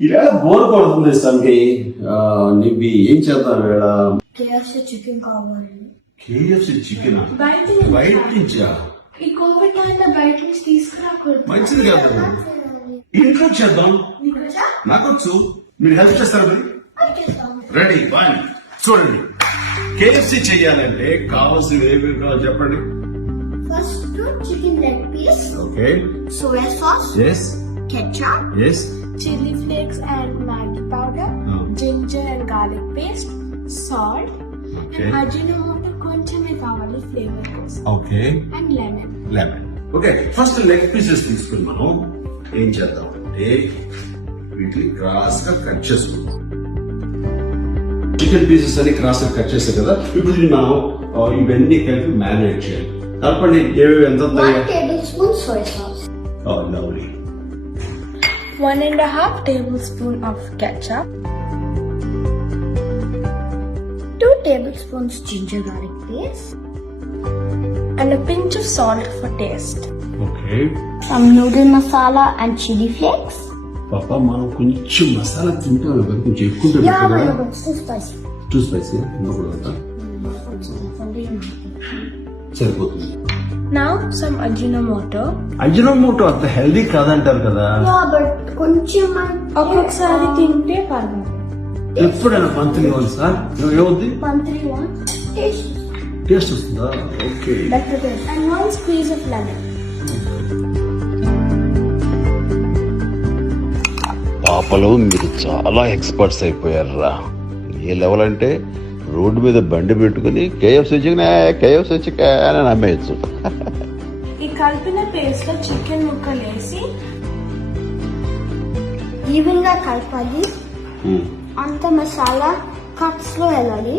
ఈవేళ బోర్ కొడుతుంది సంకి నీవి ఏం చేద్దాం వేళ కేఎఫ్సీ చికెన్ కావాలి. కేఎఫ్సి చికెన్ బయట నుంచా. ఈ కోవిడ్ టైంలో బయట నుంచి తీసుకురాకూడదు. మంచిది కాదు. ఇంట్లో చేద్దాం. నాకొచ్చు మీరు హెల్ప్ చేస్తారు రెడీ వన్ చూడండి కేఎఫ్సి చెయ్యాలంటే కావాల్సినవి ఏమి కావాలో చెప్పండి? First chicken leg piece okay soya sauce yes ketchup. Yes chili flakes and maggi powder. Oh. ginger and garlic paste. Salt. Okay and ajinomoto కొంచెమే కావాలి ఫ్లేవర్ కోసం okay and lemon lemon okay first leg pieces తీసుకుని మనం ఏం చేద్దాం అంటే వీటిని క్రాస్గా కట్ చేసుకుందాం. చికెన్ పీసెస్ అని క్రాస్ గా కట్ చేస్తాం కదా ఇప్పుడు దీన్ని మనం ఆ, ఇవన్నీ కలిపి మ్యారినేట్ చేయాలి తప్పండి ఏవి ఎంత one tablespoon soya sauce lovely one and a half tablespoon of ketchup, two tablespoons ginger garlic paste, and a pinch of salt for taste. Okay Some noodle masala and chili flakes. పాప మనం కొంచెం మసాలా తింటాం కదా కొంచెం ఎక్కువ. Two spicy ఉండకూడదు సరిపోతుంది. Now some ajinomoto. Ajinomoto అంత హెల్దీ కాదంటారు కదా? Yeah, but కొంచెం ఒక్కొక్కసారి తింటే పర్వాలేదు ఎప్పుడైనా పంతులు ఇవ్వాలి సార్ ఏమవుద్ది మంత్లీ వన్ టేస్ట్ టేస్ట్ వస్తుందా? Okay better taste. And one squeeze of lemon. పాపలు మీరు చాలా ఎక్స్పర్ట్స్ అయిపోయారా ఏ లెవెల్ అంటే రోడ్డు మీద బండి పెట్టుకుని కేఎఫ్సీ చికెన్ కేఎఫ్సీ చికెన్ అని అమ్మేయచ్చు ఈ కలిపిన పేస్ట్లో చికెన్ ముక్కలు వేసి ఈవెన్గా కలపాలి అంత మసాలా కట్స్లో వెళ్ళాలి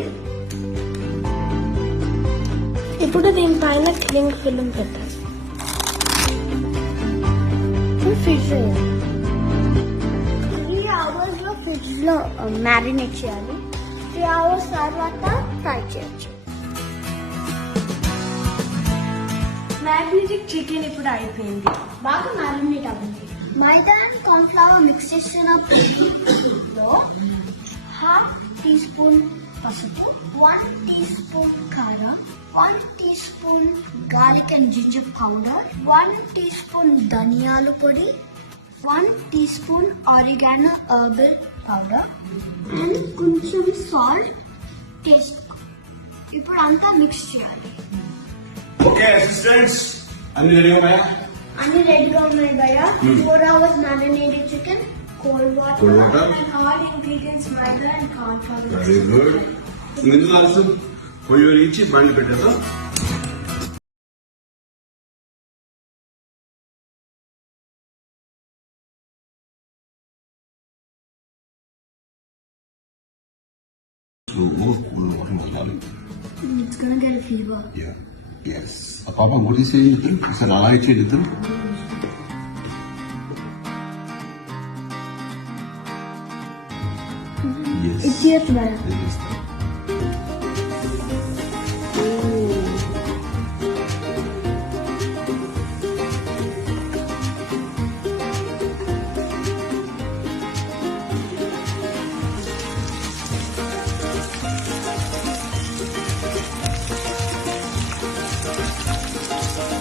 ఇప్పుడు దీనిపైన క్లింగ్ ఫిల్మ్ పెట్టాలి. ఫ్రిడ్జ్ త్రీ అవర్స్లో ఫ్రిడ్జ్లో మ్యారినేట్ చేయాలి. త్రీ అవర్స్ తర్వాత ఫ్రై చేయొచ్చు. మ్యాగ్నెటిక్ చికెన్ ఇప్పుడు అయిపోయింది. బాగా మ్యారినేట్ అవ్వండి. మైదా అండ్ కార్న్ఫ్లవర్ మిక్స్ చేసిన లో హాఫ్ టీ స్పూన్ పసుపు వన్ టీ స్పూన్ కారం one teaspoon garlic and ginger powder one teaspoon ధనియాల పొడి one teaspoon oregano herbal powder and కొంచెం సాల్ట్ టేస్ట్ ఇప్పుడు అంతా మిక్స్ చేయాలి. ఓకే అసిస్టెంట్స్ అన్ని రెడీ ఉన్నాయా? అన్ని రెడీగా ఉన్నాయి భయ four hours marinated chicken cold water Cold water. And all ingredients maida and cornflour very good ఎందుకు ఆలస్యం? So It's gonna get a fever. Yeah. Yes. Papa, what do you say? You said I like it. Yes. It's here, Yes.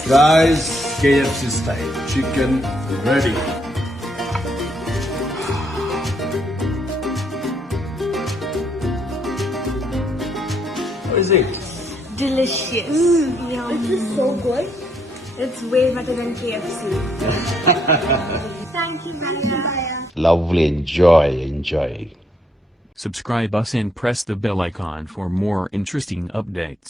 Guys, KFC style chicken ready. How is it? Delicious. Mm, yum. This is so good. It's way better than KFC. Thank you, Maya. Lovely. Enjoy. Enjoy. Subscribe us and press the bell icon for more interesting updates.